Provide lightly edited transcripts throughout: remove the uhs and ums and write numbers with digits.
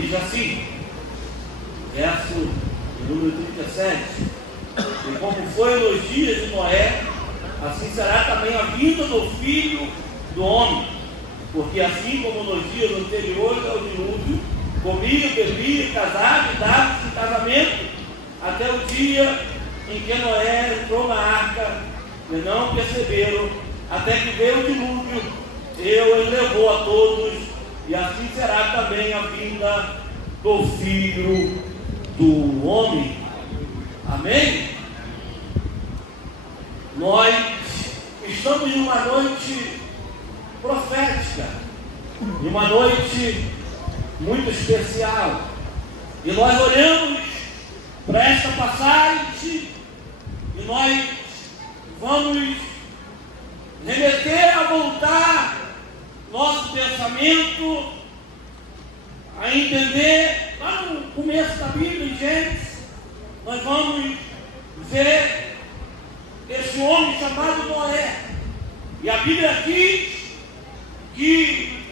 Diz assim, verso número 37, e como foi nos dias de Noé, assim será também a vinda do Filho do Homem, porque assim como nos dias anteriores ao dilúvio, comia, bebia, casava e dava-se em casamento, até o dia em que Noé entrou na arca, e não perceberam, até que veio o dilúvio, ele levou a todos, e assim será também a vinda do Filho do Homem. Amém? Nós estamos em uma noite profética, em uma noite muito especial, e nós olhamos para esta passagem e nós vamos remeter a voltar nosso pensamento a entender lá no começo da Bíblia, em Gênesis. Nós vamos ver esse homem chamado Noé, e a Bíblia diz que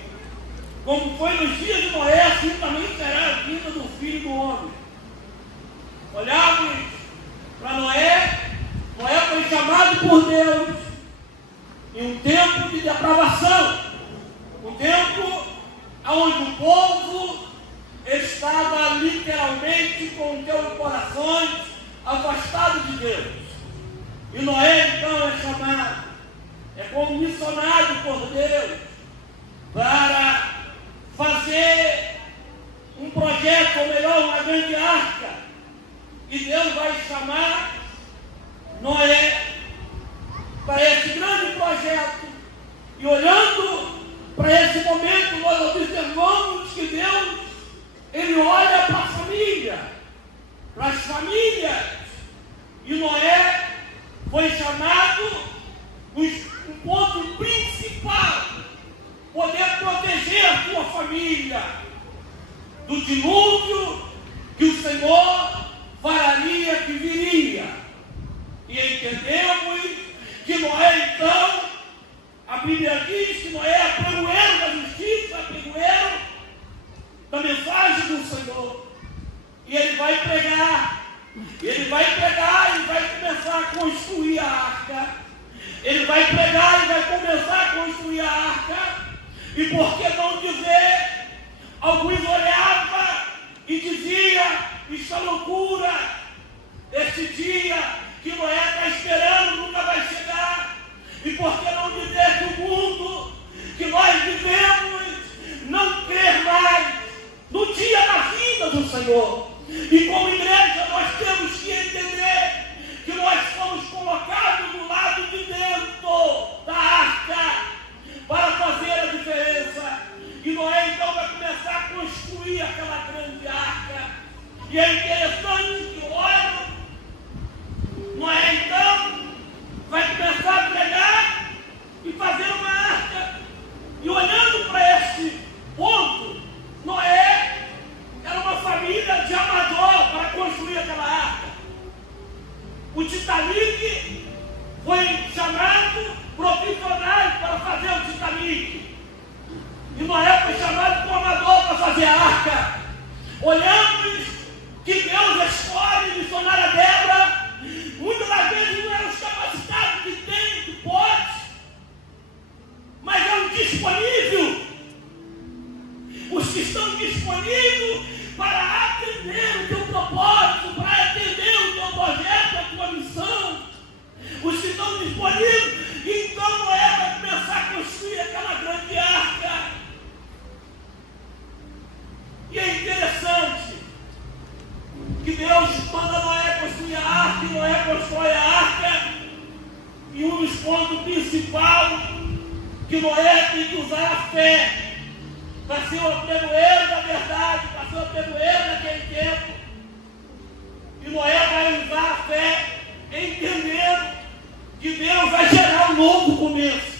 como foi nos dias de Noé, assim também será a vinda do Filho do Homem. Olhamos para Noé. Noé foi chamado por Deus em um tempo de depravação, um tempo onde o povo estava literalmente com seus corações afastados de Deus. E Noé então é chamado, é comissionado por Deus para fazer um projeto, ou melhor, uma grande arca. E Deus vai chamar Noé para esse grande projeto. E olhando para esse momento, nós observamos que Deus, Ele olha para a família, para as famílias. E Noé foi chamado um ponto principal, poder proteger a sua família do dilúvio que o Senhor falaria que viria. E entendemos que Noé, então, a Bíblia diz que Noé é pregoeiro da justiça, pregoeiro da mensagem do Senhor. E ele vai pregar, e vai começar a construir a arca. Ele vai pregar e vai começar a construir a arca. E por que não dizer, alguns olhavam e diziam, isso é loucura, esse dia que Noé está esperando nunca vai chegar. E por que não dizer que o mundo que nós vivemos não quer mais no dia da vinda do Senhor? E como igreja nós temos que entender que nós fomos colocados do lado de dentro da arca para fazer a diferença. E Noé então vai começar a construir aquela grande arca. E é interessante que olha, Noé então vai começar a pregar e fazer uma arca. E olhando para esse ponto, Noé era uma família de amador para construir aquela arca. O Titanic foi chamado profissionais para fazer o Titanic. E Noé foi chamado como amador para fazer a arca. Olhamos que Deus escolhe missionária Débora. Muitas das vezes não eram os capacitados que tem, que pode, mas é o disponível. Os que estão disponíveis para atender o teu propósito, para atender o teu projeto, a tua missão. Os que estão disponíveis. Então Noé vai começar a construir aquela grande arca. E é interessante que Deus manda Noé construir a arca, e Noé constrói a arca. E um dos pontos principais que Noé tem que usar a fé para ser o pregoeiro da verdade, para ser o pregoeiro daquele tempo. E Noé vai usar a fé entendendo que Deus vai gerar um novo começo.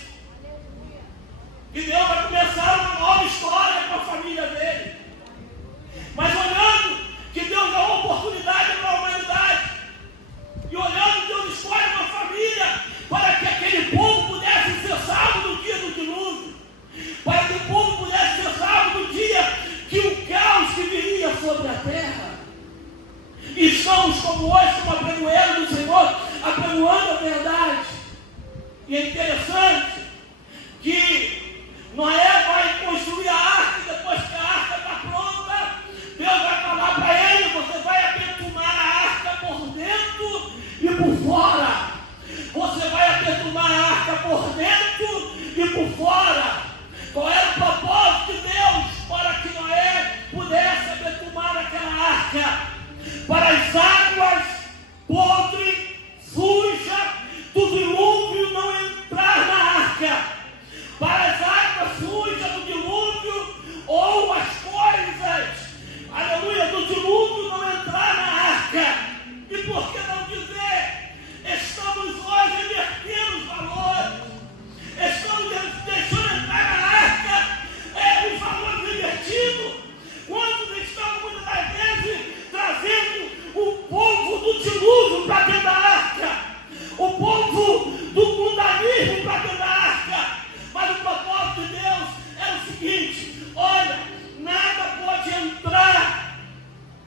Que Deus vai começar uma nova história com a família dele. Mas olhando que Deus dá uma oportunidade para a humanidade. E olhando, Deus escolhe uma família para que aquele povo pudesse ser salvo no dia do dilúvio. Para que o povo pudesse ser salvo no dia que o estamos como hoje, como apregoeiro do Senhor, apregoando a verdade. E é interessante que Noé vai construir a arca, e depois que a arca está pronta, Deus vai falar para ele: você vai apertumar a arca por dentro e por fora. Você vai apertumar a arca por dentro e por fora. Qual era o propósito de Deus para que Noé pudesse apertumar aquela arca? Para as águas podres, sujas, do dilúvio não entrar na arca. Para as águas sujas do dilúvio, ou as coisas, aleluia, do dilúvio não entrar na arca. E por que não dizer, estamos hoje invertendo os valores, estamos deixando entrar na arca os valores invertidos, quando estamos muitas das vezes trazendo o povo do dilúvio para dentro da arca, o povo do mundanismo para dentro da arca. Mas o propósito de Deus é o seguinte: olha, nada pode entrar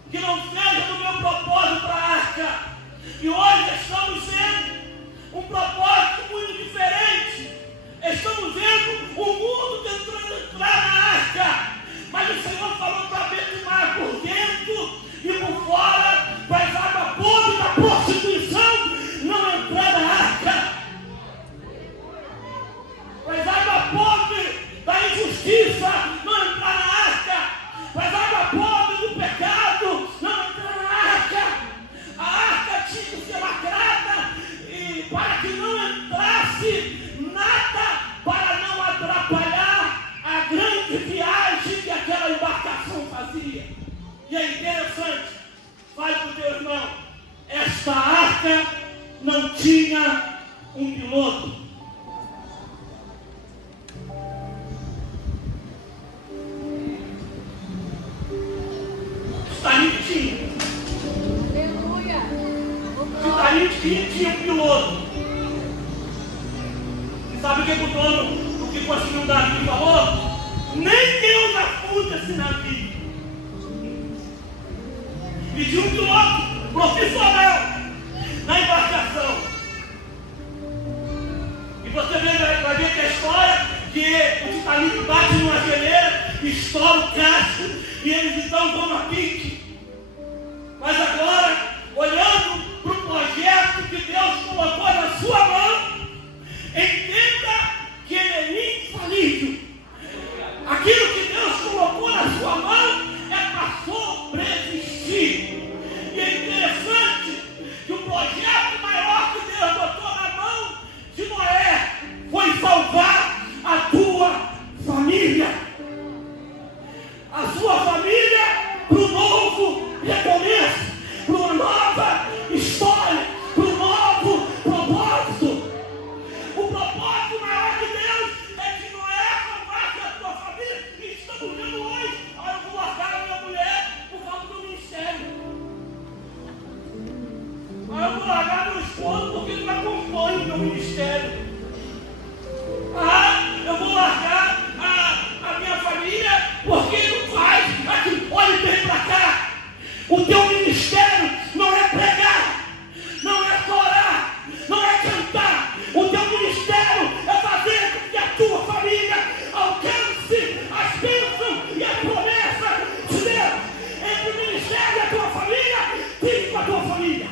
que não seja do meu propósito para a arca. E hoje estamos vendo um propósito muito diferente. Estamos vendo o mundo tentando entrar na arca, mas o Senhor falou para abençoar por dentro e por fora, para as águas podres da prostituição não entrar na arca, para as águas podres da injustiça não entrar na arca, para as águas podres do pecado não entrar na arca. A arca tinha que ser lacrada e para que não entrasse nada, para não atrapalhar a grande viagem que aquela embarcação fazia. E é interessante, fale para o teu irmão, esta arca não tinha um piloto. Titanic tinha. Titanic tinha um piloto. E sabe o que o dono, o que conseguiu Davi falou? Nem Deus afunda esse navio. E tinha um piloto profissional na embarcação. E você vai ver que a história, que o Titanic bate numa geleira, estoura o casco, e eles então vão a pique. Mas agora, olhando para o projeto que Deus colocou na sua mão, entenda que ele é infalível. Aquilo que Deus colocou na sua mão é para sobreexistir. E é interessante que o projeto maior que Deus botou na mão de Noé foi salvar a tua família. A sua família para o novo recomeço, para uma nova história, para um novo propósito. O propósito maior de Deus é que Noé salvasse a tua família. E estamos vendo hoje: eu vou largar a minha mulher por causa do ministério. Eu vou largar meu esposo porque não acompanha o meu ministério. Eu vou largar a minha família porque não faz aqui. Olha bem para cá. O teu ministério não é pregar, não é orar, não é cantar. O teu ministério é fazer com que a tua família alcance as bênçãos e a promessa de Deus. Entre o ministério e a tua família, fique com a tua família.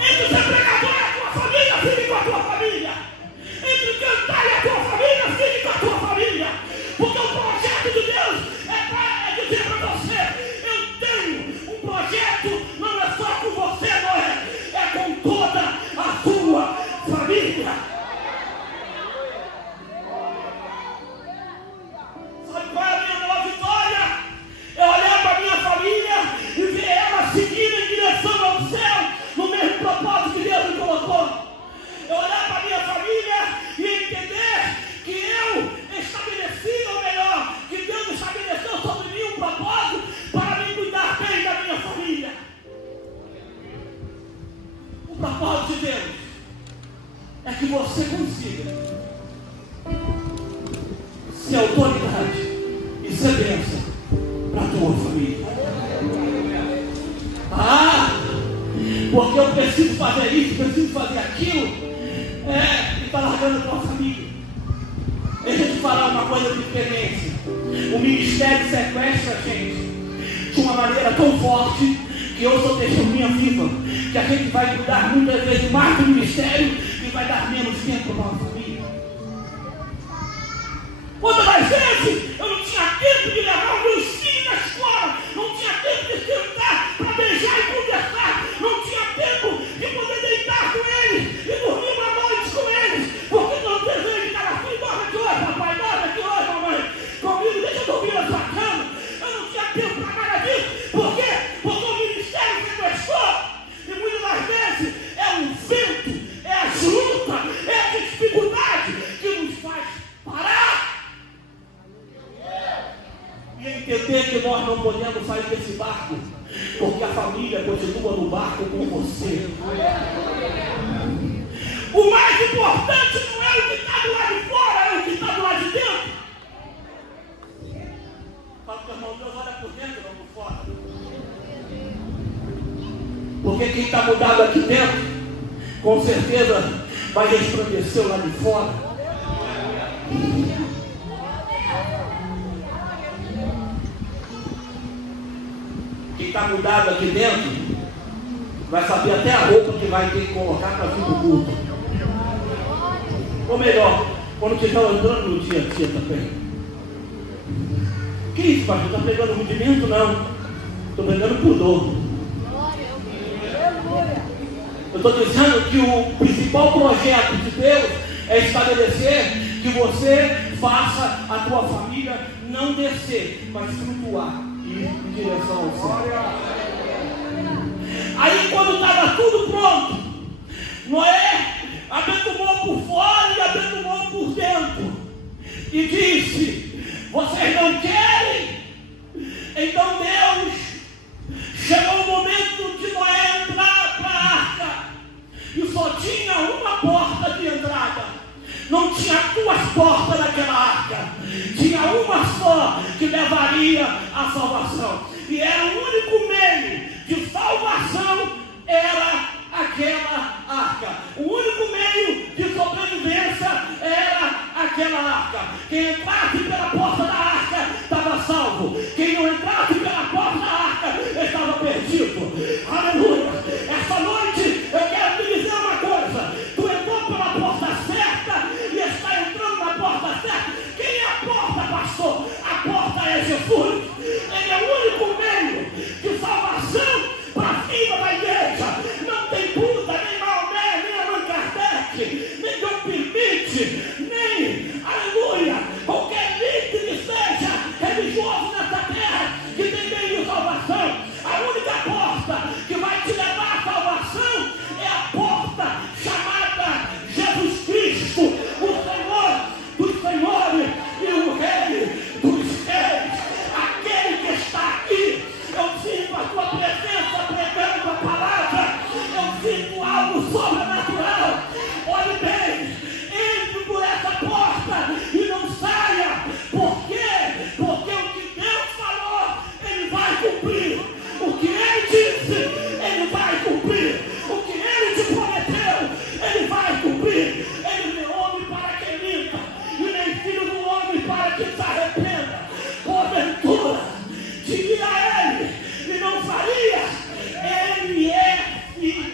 Entre ser pregador e a tua família, fique com a tua família. Entre cantar e a tua família, fique com a tua família. Porque o projeto de Deus é dizer para você: eu tenho um projeto, não é só com você, Noé, é com toda a tua família. Sabe qual é a minha nova vitória? É olhar para a minha família e ver ela seguindo em direção ao céu, no mesmo propósito que Deus me colocou. É olhar para a minha família e entender que eu estabeleci, ou melhor, que Deus estabeleceu sobre mim um propósito para me cuidar bem da minha família. O propósito de Deus é que você consiga ser autoridade e Isso é bênção para a tua família. Porque eu preciso fazer isso, preciso fazer aquilo, e está largando a tua família. Deixa eu te falar uma coisa de experiência. O ministério sequestra a gente de uma maneira tão forte que eu sou testemunha viva, que a gente vai cuidar muitas vezes mais do ministério e vai dar menos tempo para a família. Quantas vezes eu não tinha tempo de levar os meus filhos na escola, não tinha tempo de sentar para beijar e conversar, não tinha tempo de poder deitar com eles e dormir uma noite com eles, porque não desejo de cada filho, dorme aqui hoje, papai, dorme aqui hoje, mamãe, comigo, deixa eu dormir na sua cama. Eu não tinha tempo para nada disso. Por quê? Porque o ministério sequestrou. E muitas das vezes é o vento, é as lutas, é a dificuldade que nos faz parar e entender que nós não podemos sair desse barco, porque a família continua no barco com você. O mais importante não é o que está do lado de fora, é o que está do lado de dentro. Fala para o irmão, Deus olha por dentro, não por fora. Porque quem está mudado aqui dentro, com certeza vai resplandecer lá de fora. Quem está mudado aqui dentro vai saber até a roupa que vai ter que colocar para vir para o culto. Ou melhor, quando estiver entrando no dia a dia também. Que isso, pastor? Está pegando rudimento? Não. Estou pegando pudor. Eu estou dizendo que o principal projeto de Deus é estabelecer que você faça a tua família não descer, mas flutuar e ir em direção ao céu. Aí quando estava tudo pronto, Noé abençoou por fora e abençoou por dentro. E disse: vocês não querem? Então Deus chegou o momento de Noé entrar para a arca. E só tinha uma porta de entrada. Não tinha duas portas naquela arca. Tinha uma só que levaria à salvação. E era o único meio de salvação, era aquela arca. O único meio de sobrevivência era aquela arca. Quem entrasse pela porta da arca estava salvo. Quem não entrasse pela porta da arca estava perdido. Aleluia. Essa noite eu quero te dizer uma coisa. Tu entrou pela porta certa e está entrando na porta certa. Quem é a porta, pastor? A porta é Jesus. Ele é o único meio de salvação para a vida da igreja. Não tem Buda, nem Maomé, nem Allan Kardec, nem Deus permite, nem, aleluia, qualquer líder que seja religioso nessa terra que tem meio de salvação. A única porta que vai te levar à salvação é a porta chamada Jesus Cristo, o Senhor dos senhores e o Rei dos reis. Aquele que está aqui, eu sinto a tua presença pregando a palavra, eu sinto algo sobrenatural. Olhe bem, entre por essa porta e não saia. Por quê? Porque o que Deus falou, Ele vai cumprir. O que Ele disse, Ele vai cumprir. O que Ele te prometeu, Ele vai cumprir. Ele não é homem para que minta, e nem filho do homem para que se arrependa. Porventura, diria a Ele, e não faria. Ele é fiel.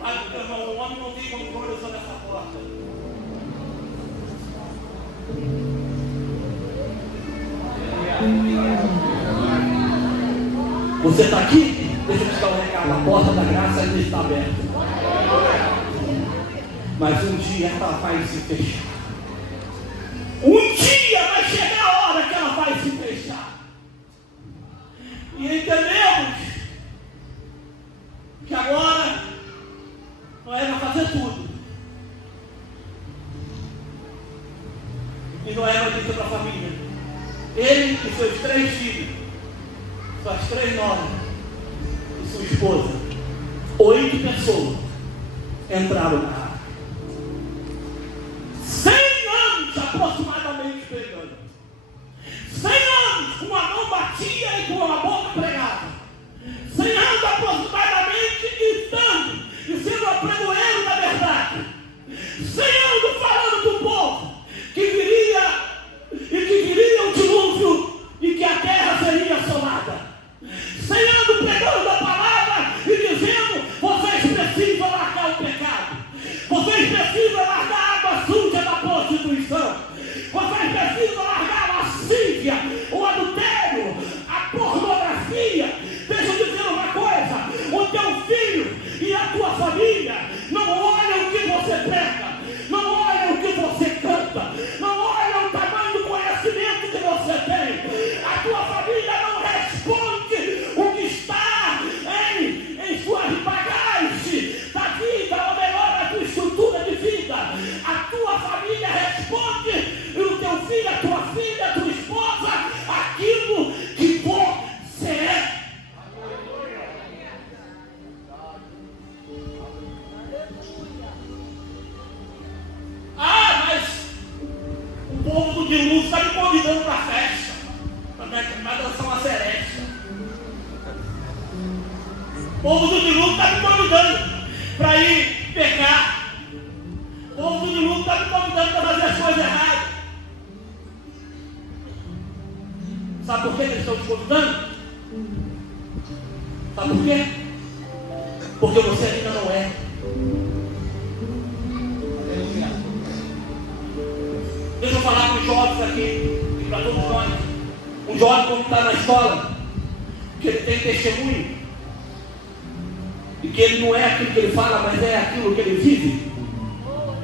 Olha, meu irmão, o homem não tem controle sobre essa porta. Você está aqui? Deixa eu te dar um recado. A porta da graça ainda está aberta. Mas um dia ela vai se fechar. Um dia vai chegar a hora que ela vai se fechar. E entendemos que agora Noé vai fazer tudo. E Noé vai dizer para a família: ele e seus 3 filhos, suas 3 noras e sua esposa, 8 pessoas, entraram na arca. 100 anos aproximadamente pregando. 100 anos com a mão batia e com a boca pregava. 100 anos aproximadamente gritando e sendo apregoeiro da verdade. 100 anos falando para o povo que viria o dilúvio e que a terra seria assolada. 100 anos pregando a palavra e dizendo: vocês precisam largar o pecado, vocês precisam largar a água suja da prostituição, vocês precisam largar a lascívia, o adultério, a pornografia. Deixa eu dizer uma coisa: o teu filho e a tua família não olham o que você prega, não olham o que você canta, não olham o tamanho do conhecimento que você tem. A tua família não responde o que está em suas bagagens da vida, ou melhor, a tua estrutura de vida. A tua família responde, e o teu filho, a tua filha, a tua esposa, aquilo que você é. Ah, mas o povo do dilúvio está me convidando para a festa, para dançar uma seresta. O povo do dilúvio está me convidando para ir pecar. O povo do dilúvio está me convidando para fazer as coisas erradas. Sabe por que eles estão te convidando? Sabe por quê? Porque você ainda não é. Deixa eu falar para os jovens aqui, e para todos nós. Um jovem, quando está na escola, que ele tem testemunho, e que ele não é aquilo que ele fala, mas é aquilo que ele vive.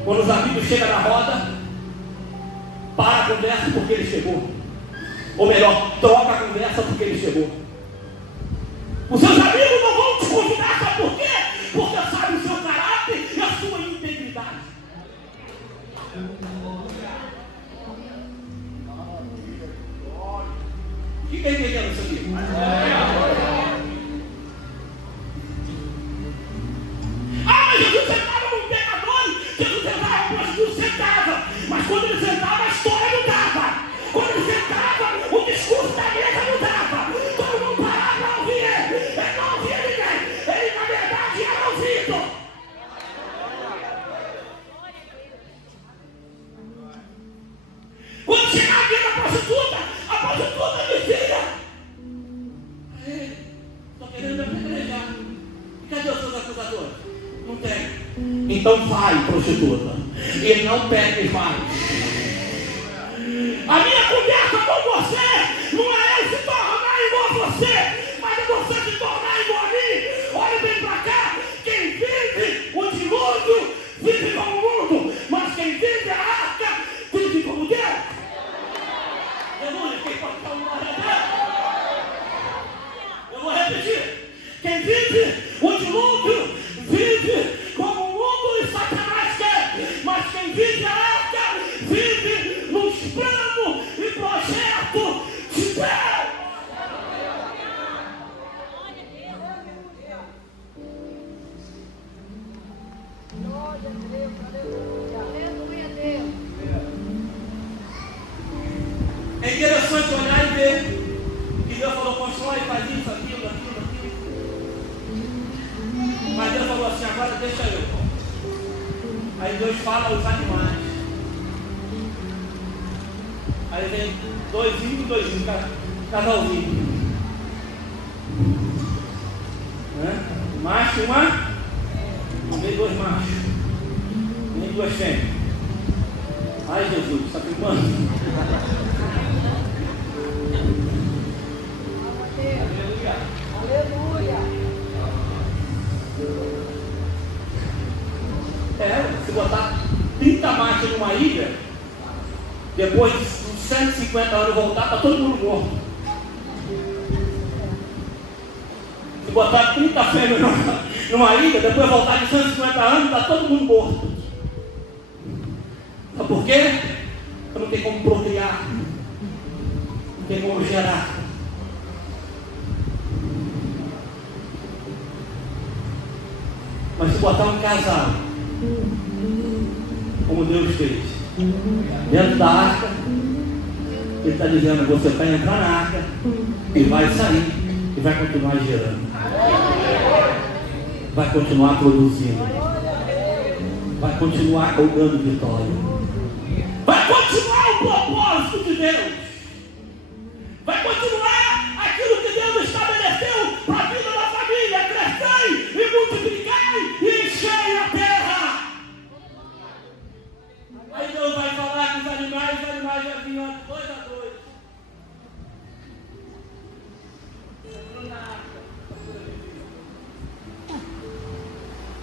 Quando os amigos chegam na roda, para a conversa porque ele chegou. Ou melhor, troca a conversa porque ele chegou. Os seus amigos não vão te convidar, sabe por quê? Porque sabe o seu caráter e a sua integridade. Quem está entendendo isso aqui? Ah, mas Jesus sentava com pecadores, Jesus sentava com prostitutos, sentava. Mas quando ele sentava, a história não dava. Quando ele sentava, o discurso da igreja não dava. Todo mundo parava para ouvir ele. Ele não ouvia ninguém. Ele, na verdade, era ouvido. Quando chegava dia da prostituta, a prostituta dizia: estou querendo apedrejar. E cadê os seus acusadores? Não tem. Então vai, prostituta, e não pegue mais. A minha conversa com você não é eu se tornar igual a você, mas é você se tornar igual a mim. Olha bem para cá: quem vive o dilúvio vive como o mundo, mas quem vive a arca vive como Deus. Aleluia, quem pode falar glória a Deus? Eu vou repetir: quem vive o dilúvio vive como o mundo e Satanás quer, mas quem vive a arca vive nos planos e projeto de Deus. Glória a Deus, aleluia, Deus. É interessante olhar e ver que Deus falou: constrói, faz isso, aquilo. Mas Deus falou assim: agora deixa eu. Aí Deus fala os animais. Aí vem doisinho, casalzinho. Macho, vem dois machos. Vem duas fêmeas. Ai, Jesus, está filmando? Aleluia. Se botar 30 machos numa ilha, depois de 150 anos voltar, está todo mundo morto. Se botar 30 fêmeas numa ilha, depois voltar de 150 anos, está todo mundo morto. Sabe por quê? Porque não tem como procriar, não tem como gerar. Mas se botar um casal Como Deus fez. Dentro da arca, Ele está dizendo, você vai entrar na arca e vai sair e vai continuar gerando. Vai continuar produzindo. Vai continuar colgando vitória. Vai continuar o propósito de Deus. Vai continuar aquilo que Deus estabeleceu para a vida da família. Crescei e multiplicai e enchei a terra. Aí Deus vai falar com os animais vai vir 2 a 2.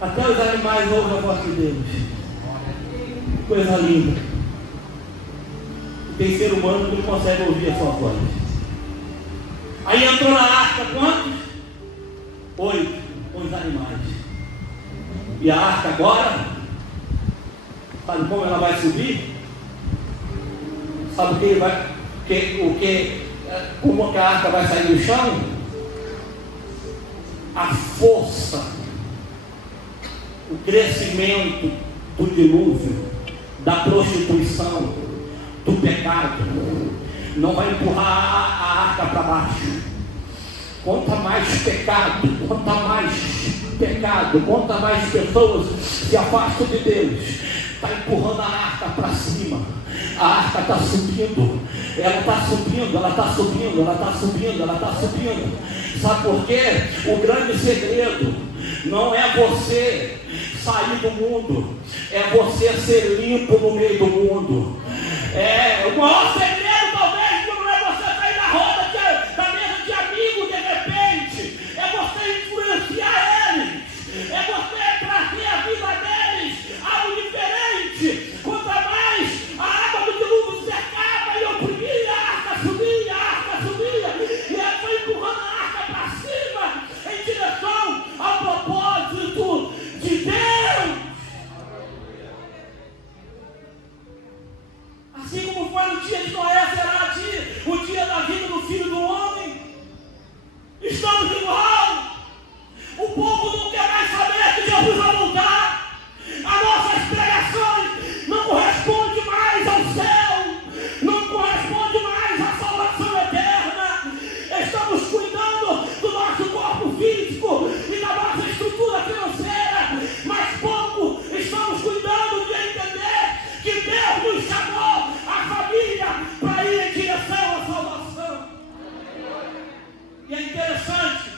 Até os animais ouvem a voz de Deus. Que coisa linda. Tem ser humano que não consegue ouvir a sua voz. Aí entrou na arca quantos? 8 com os animais. E a arca agora, sabe como ela vai subir? Sabe como que a arca vai sair do chão? A força, o crescimento do dilúvio, da prostituição, do pecado, não vai empurrar a arca para baixo. Quanto mais pecado, quanto mais pessoas se afastam de Deus, está empurrando a arca para cima. A arca está subindo, ela está subindo. Sabe por quê? O grande segredo não é você sair do mundo, é você ser limpo no meio do mundo. O maior segredo talvez não é você sair da roda da mesa de amigos de repente, é você influenciar eles, é você trazer a vida deles algo diferente. Quanto mais a água do dilúvio secava e oprimia, a arca subia, e ela foi empurrando a arca para cima em direção ao propósito de Deus. Assim como foi no dia de Noé, será o dia da vida do Filho do Homem. Estamos igual. O povo não quer mais saber que Jesus vai voltar. As nossas pregações não correspondem mais ao céu, não correspondem mais à salvação eterna. Estamos cuidando do nosso corpo físico e da nossa estrutura financeira, mas pouco estamos cuidando de entender que Deus nos chamou a família para ir em direção à salvação. E é interessante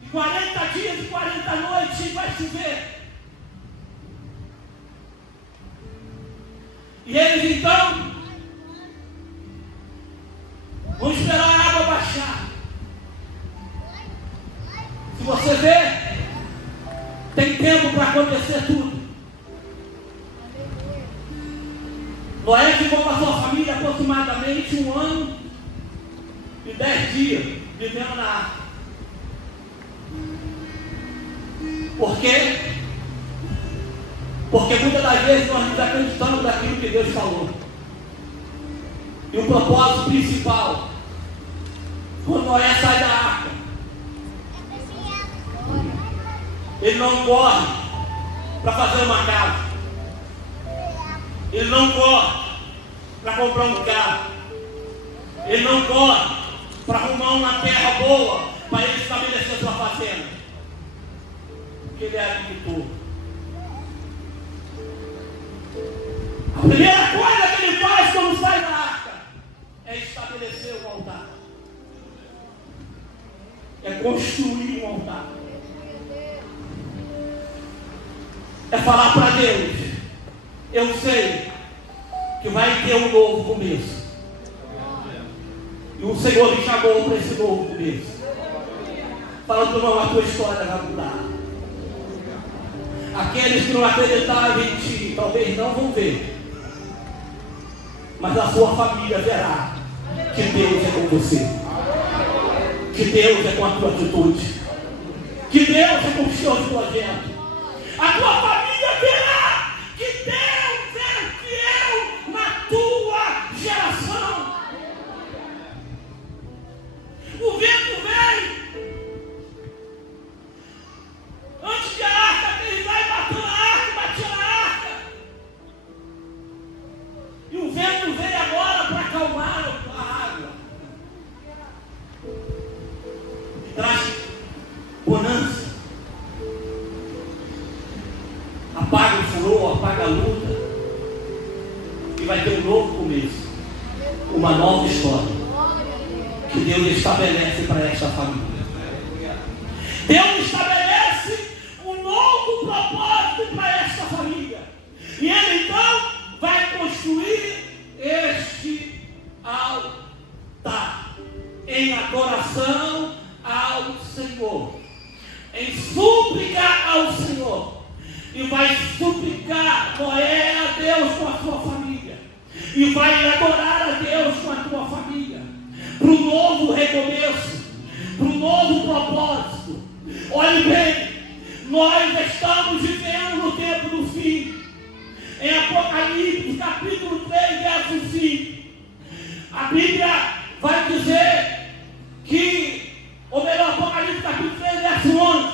que 40 dias e 40 noites vai chover. E eles então vão esperar a água baixar. Se você ver, tem tempo para acontecer tudo. Noé ficou com a sua família aproximadamente 1 ano e 10 dias vivendo na arca. Por quê? Porque muitas das vezes nós desacreditamos daquilo que Deus falou. E o propósito principal, quando Noé sai da arca, ele não corre para fazer uma casa. Ele não corre para comprar um carro. Ele não corre para arrumar uma terra boa para ele estabelecer sua fazenda. Porque ele é agricultor. A primeira coisa que ele faz quando sai da arca é estabelecer um altar. É construir um altar. É falar para Deus: eu sei que vai ter um novo começo. E o Senhor me chamou para esse novo começo. Falando, não, a tua história vai mudar. Aqueles que não acreditavam em ti, talvez não vão ver. Mas a sua família verá que Deus é com você. Que Deus é com a tua atitude. Que Deus é com os teus projetos. A tua família verá que Deus é fiel na tua geração. O vento vem. Antes que a arca, ele vai batendo a arca, cada luta e vai ter um novo começo, uma nova história que Deus estabelece para esta família. Deus estabelece um novo propósito para esta família. E Ele então vai construir este altar em adoração ao Senhor, em súplica ao Senhor. E vai suplicar Noé a Deus com a sua família. E vai adorar a Deus com a tua família. Para um novo recomeço, para um novo propósito. Olhe bem, nós estamos vivendo no tempo do fim. Em Apocalipse, capítulo 3, verso 5. A Bíblia vai dizer que, ou melhor, Apocalipse, capítulo 3, verso 11.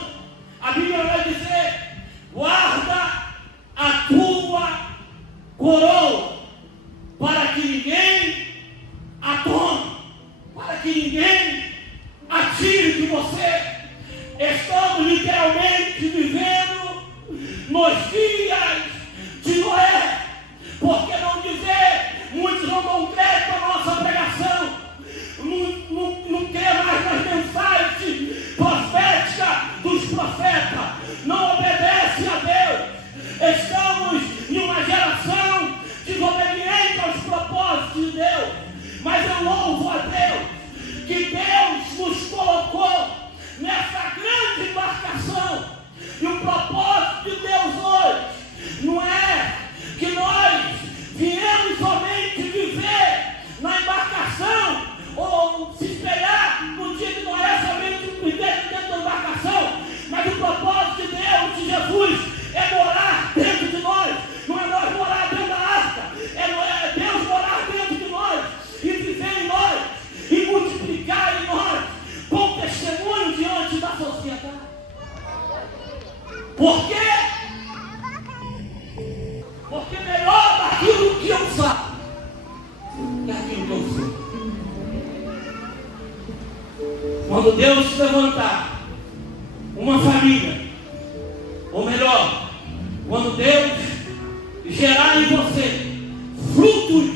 A Bíblia vai dizer: guarda a tua coroa, para que ninguém a tome, para que ninguém atire de você. Estamos literalmente vivendo nos dias de Noé. Por que não dizer, muitos não dão crédito à nossa pregação, não quer mais nas mensagens proféticas dos profetas, não obedece a Deus. Estamos em uma geração desobediente aos propósitos de Deus. Mas eu louvo a Deus, que Deus nos colocou nessa grande embarcação. E o propósito de Deus hoje não é que nós viemos somente viver na embarcação, ou se espelhar no dia de Noé somente viver dentro da embarcação. Mas o propósito de Deus, de Jesus, é morar dentro de nós. Não é nós morar dentro da arca, é Deus morar dentro de nós e viver em nós e multiplicar em nós com testemunho diante da sociedade. Por quê? Porque melhor daquilo que eu faço é aquilo que eu sou. Quando Deus se levantar uma família, ou melhor, quando Deus gerar em você frutos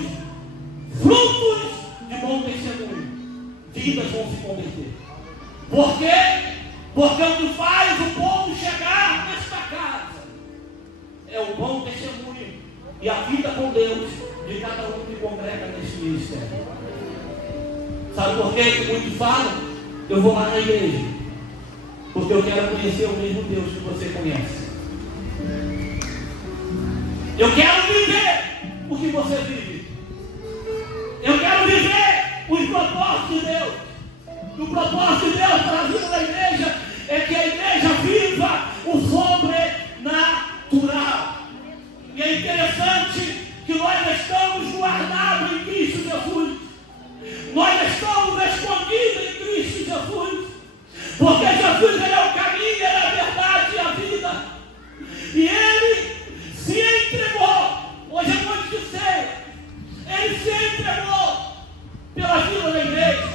de bom testemunho, vidas vão se converter. Por quê? Porque o que faz o povo chegar nesta casa é o bom testemunho e a vida com Deus de cada um que congrega neste ministério. Sabe por quê que muitos falam? Eu vou lá na igreja porque eu quero conhecer o mesmo Deus que você conhece. Eu quero viver o que você vive. Eu quero viver os propósitos de Deus. E o propósito de Deus para a vida da igreja é que a igreja viva o sobrenatural. E é interessante que nós estamos guardados em Cristo Jesus. Nós estamos escondidos em Cristo Jesus. Porque Jesus, Ele é o caminho, Ele é a verdade e a vida. E Ele se entregou. Hoje é noite de ceia. Ele se entregou pela vida da igreja.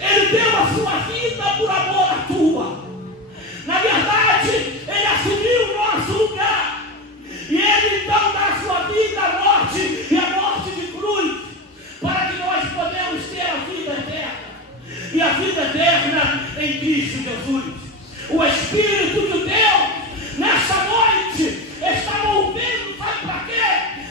Ele deu a sua vida por amor à tua. Na verdade, Ele assumiu o nosso lugar. E Ele então dá a sua vida à morte, e a morte de cruz, para que nós podemos ter a vida eterna. E a vida eterna em Cristo Jesus. O Espírito de Deus, nessa noite, está movendo, sabe para quê?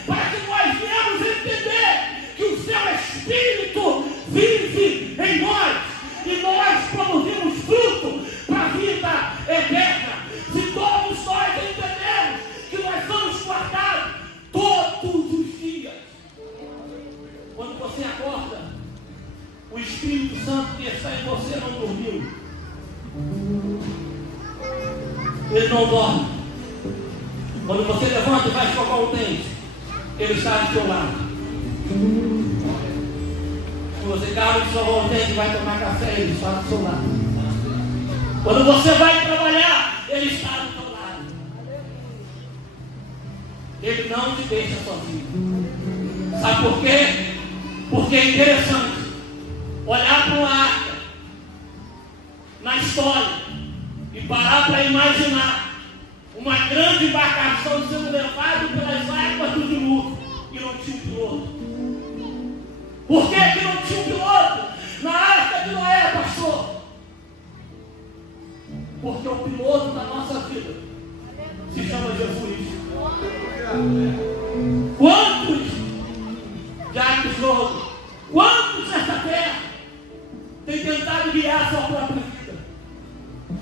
Para que nós venhamos entender que o seu Espírito vive em nós. E nós produzimos fruto para a vida eterna. Se todos nós entendemos que nós somos guardados todos os dias. Quando você acorda, o Espírito Santo que está em você não dormiu. Ele não dorme. Quando você levanta e vai escovar o dente, Ele está do seu lado. Quando você acaba de escovar o dente e vai tomar café, Ele está do seu lado. Quando você vai trabalhar, Ele está do seu lado. Ele não te deixa sozinho. Sabe por quê? Porque é interessante olhar para uma arca na história e parar para imaginar uma grande embarcação sendo levada pelas águas do dilúvio e não tinha um piloto. Por que que não tinha um piloto na arca de Noé, pastor? Porque o piloto da nossa vida se chama Jesus. Quantos já pisou? Quantos nessa terra têm tentado guiar a sua própria vida?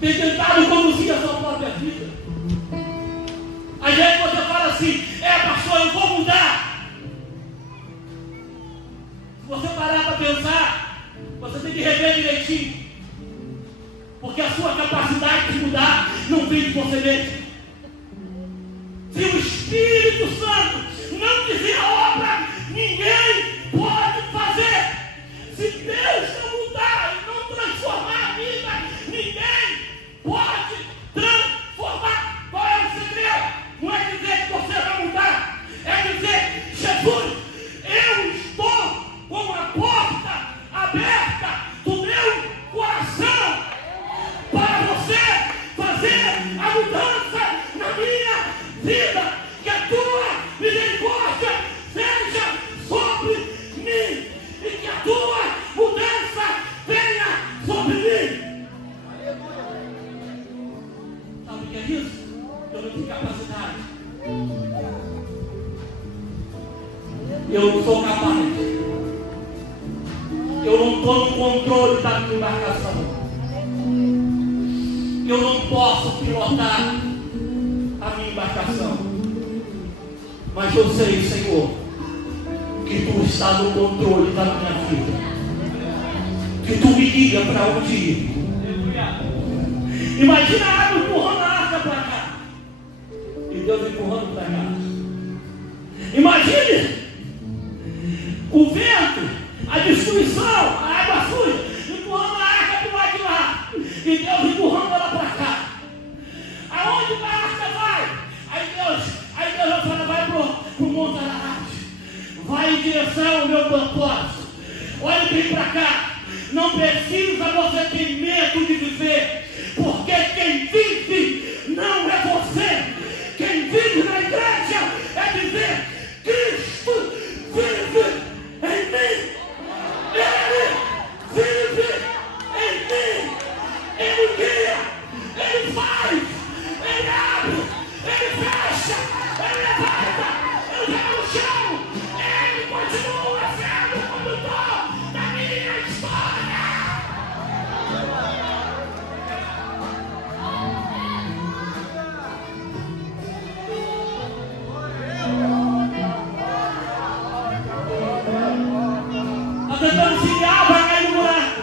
Tem tentado conduzir a sua própria vida? Às vezes você fala assim: pastor, eu vou mudar. Se você parar para pensar, você tem que rever direitinho. Porque a sua capacidade de mudar não vem de você mesmo. Se o Espírito Santo não fizer a obra, ninguém pode fazer. Se Deus não mudar e não transformar a vida, ninguém pode transformar. Qual é o segredo? Não é dizer que você vai mudar, é dizer: Jesus, eu estou com a porta aberta do meu coração para você fazer a mudança na minha vida, que a tua misericórdia seja sobre mim e que a tua mudança venha sobre mim. Sabe o que é isso? Eu não tenho capacidade. Eu não sou capaz. Eu não estou no controle da minha embarcação. Eu não posso pilotar a minha embarcação. Mas eu sei, Senhor, que Tu está no controle da minha vida. Que Tu me guia para onde ir. Imagina a água empurrando a arca para cá e Deus empurrando para cá. Imagine o vento, a destruição, a água suja, empurrando a arca para o lado de lá e Deus empurrando ela para cá. Aonde a arca vai? Aí Deus vai falar: vai para o Monte Ararat, vai em direção ao meu propósito. Olha bem para cá. Não precisa você ter medo de viver, porque quem vive não é você. Quem vive na igreja é dizer: Cristo vive em mim. Ele vive em mim. Ele guia, Ele faz, Ele abre, Ele fecha, Ele levanta, Ele joga no chão. Ele continua sendo o condutor da minha história. Está tentando se guiar para cair no buraco.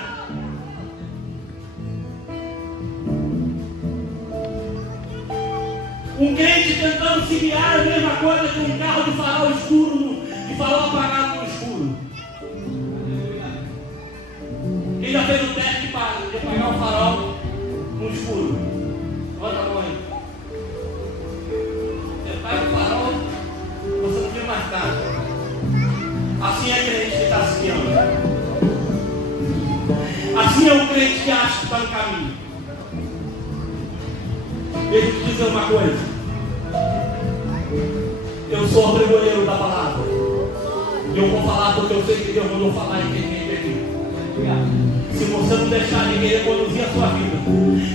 Um crente tentando se guiar é a mesma coisa que um carro de farol escuro e farol apagado no escuro. Quem já fez o teste de apagar o farol no escuro? Levanta a mão aí. Você apaga o farol, você não vê mais nada. Assim é crente que está se guiando. Assim é o crente que acha que está no caminho. Deixa eu te dizer uma coisa. Eu sou o pregoeiro da palavra. E eu vou falar porque eu sei que Deus mandou falar e quem vem aqui. Se você não deixar ninguém conduzir a sua vida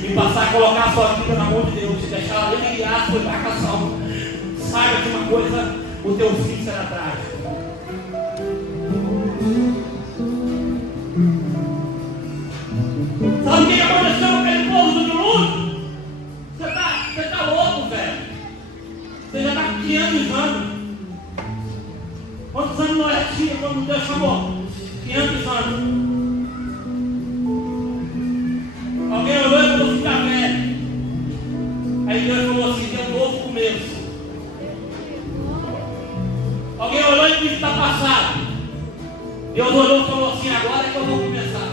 e passar a colocar a sua vida na mão de Deus, se deixar Ele guiar a sua embarcação, saiba de uma coisa: o teu fim será trágico. Sabe o que aconteceu com aquele povo do dilúvio? Você tá louco, velho. Você já está com 500 anos. Quantos anos Noé tinha quando Deus chamou? 500 anos. Alguém olhou e falou: ficar velho. Aí Deus falou assim: tem um novo começo. Alguém olhou e disse: está passado. Deus olhou e falou assim: agora é que eu vou começar.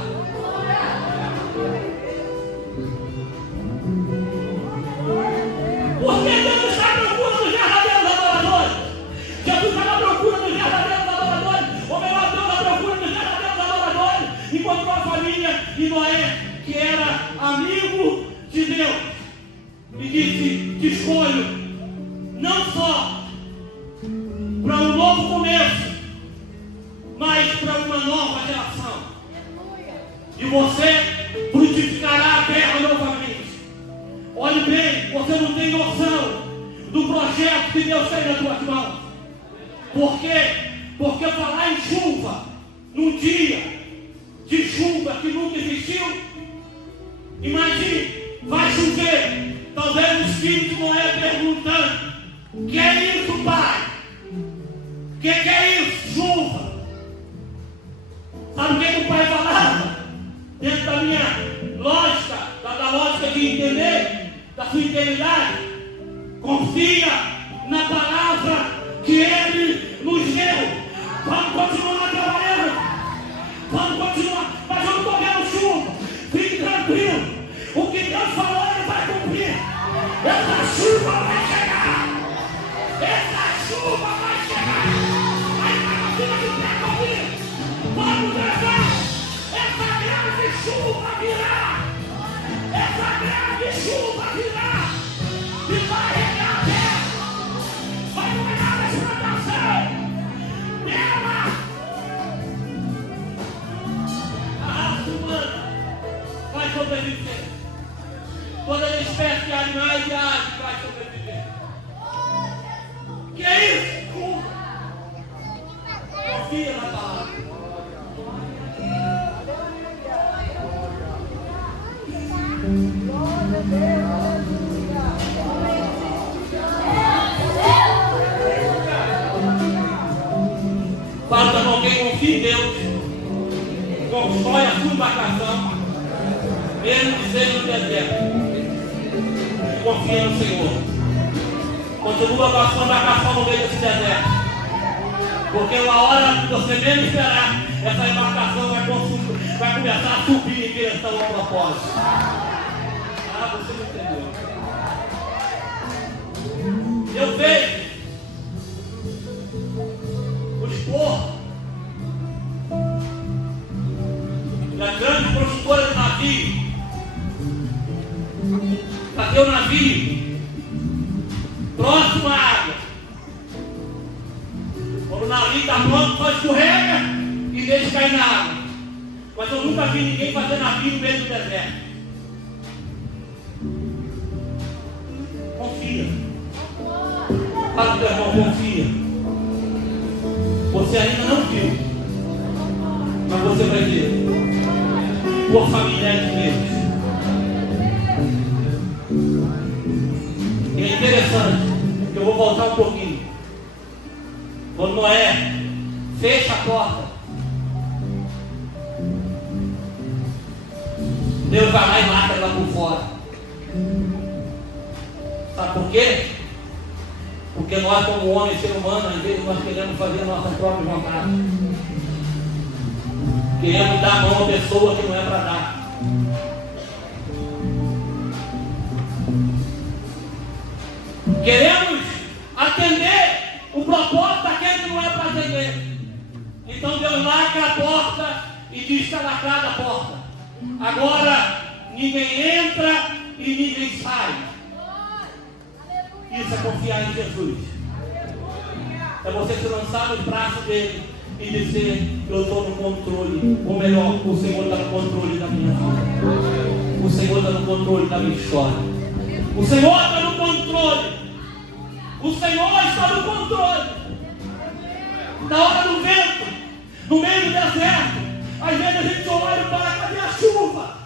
Porque Deus está à procura dos verdadeiros adoradores. Jesus está à procura dos verdadeiros adoradores. Ou melhor, Deus à procura dos verdadeiros adoradores. Encontrou a família de Noé, que era amigo de Deus, e disse: te escolho não só para um novo começo, mas para uma nova geração. E você frutificará a terra novamente. Olhe bem, você não tem noção do projeto que Deus tem nas tuas mãos. Por quê? Porque falar em chuva, num dia de chuva que nunca existiu, imagine, vai chover. Talvez o espírito de Noé perguntando: que é isso, pai? Que é isso? Chuva. Sabe o que o pai falava? Dentro da minha lógica, da lógica de entender, da sua integridade, confia na palavra que ele nos deu. Vamos continuar trabalhando, vamos continuar, mas eu não estou vendo chuva. Fique tranquilo, o que Deus falou ele vai cumprir. Essa chuva vai chegar, essa chuva vai chegar. Aí para cima de pé comigo, vamos levar. Essa grande chuva virá, essa grande chuva virá e vai regar a terra, vai molhar a exploração. A raça humana vai sobreviver. Toda a espécie de animais e aves vai sobreviver. Que é isso? Confia na palavra. Fala para alguém, confia em Deus. Constrói a sua embarcação, mesmo que seja no deserto. E confia no Senhor. Continua com a sua embarcação no meio desse deserto. Porque uma hora que você menos esperar, essa embarcação vai começar a subir em direção ao propósito. Ah, você não entendeu. Eu vejo os porcos da grande construtora de navio. Cadê o navio? Próximo à água. Quando o navio está pronto, só escorrega e deixa cair na água. Mas eu nunca vi ninguém fazer navio no meio do deserto. Confia. Fala para o teu irmão, confia. Você ainda não viu, mas você vai ver. Por família de Deus. E é interessante que eu vou voltar um pouquinho. Quando Noé fecha a porta, Deus vai lá e mata ela por fora. Sabe por quê? Porque nós, como homem e ser humano, às vezes nós queremos fazer a nossa própria vontade. Queremos dar a mão a pessoa que não é para dar. Queremos atender o propósito daquele que não é para atender. Então Deus marca a porta e diz: está lacrada a porta. Agora ninguém entra e ninguém sai. Isso é confiar em Jesus. É você se lançar nos braços dele e dizer: eu estou no controle. Ou melhor, o Senhor está no controle da minha vida. O Senhor está no controle da minha história. O Senhor está no controle. O Senhor está no controle. Na hora do vento, no meio do deserto, às vezes a gente olha e fala: cadê a chuva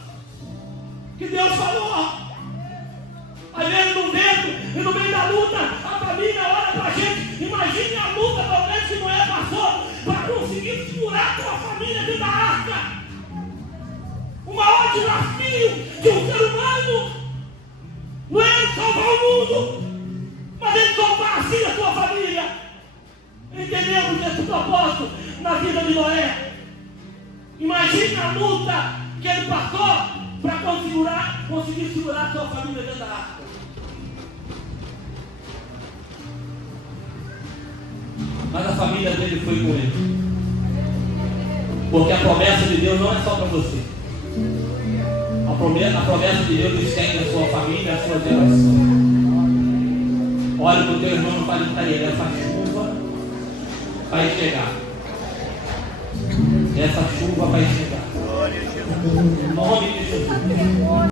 que Deus falou? Às vezes no vento e no meio da luta, a família olha para a gente. Imagine a luta talvez que Noé passou para conseguir segurar a tua família dentro da arca. O maior desafio de um ser humano não é ele salvar o mundo, mas ele salvar assim a sua família. Entendemos esse propósito na vida de Noé. Imagine a luta que ele passou para conseguir segurar a sua família dentro da arca. Mas a família dele foi com ele. Porque a promessa de Deus não é só para você. A promessa de Deus estende a sua família, a sua geração. Olha para o teu irmão e fale para ele: essa chuva vai chegar. Essa chuva vai chegar. Em nome de Jesus.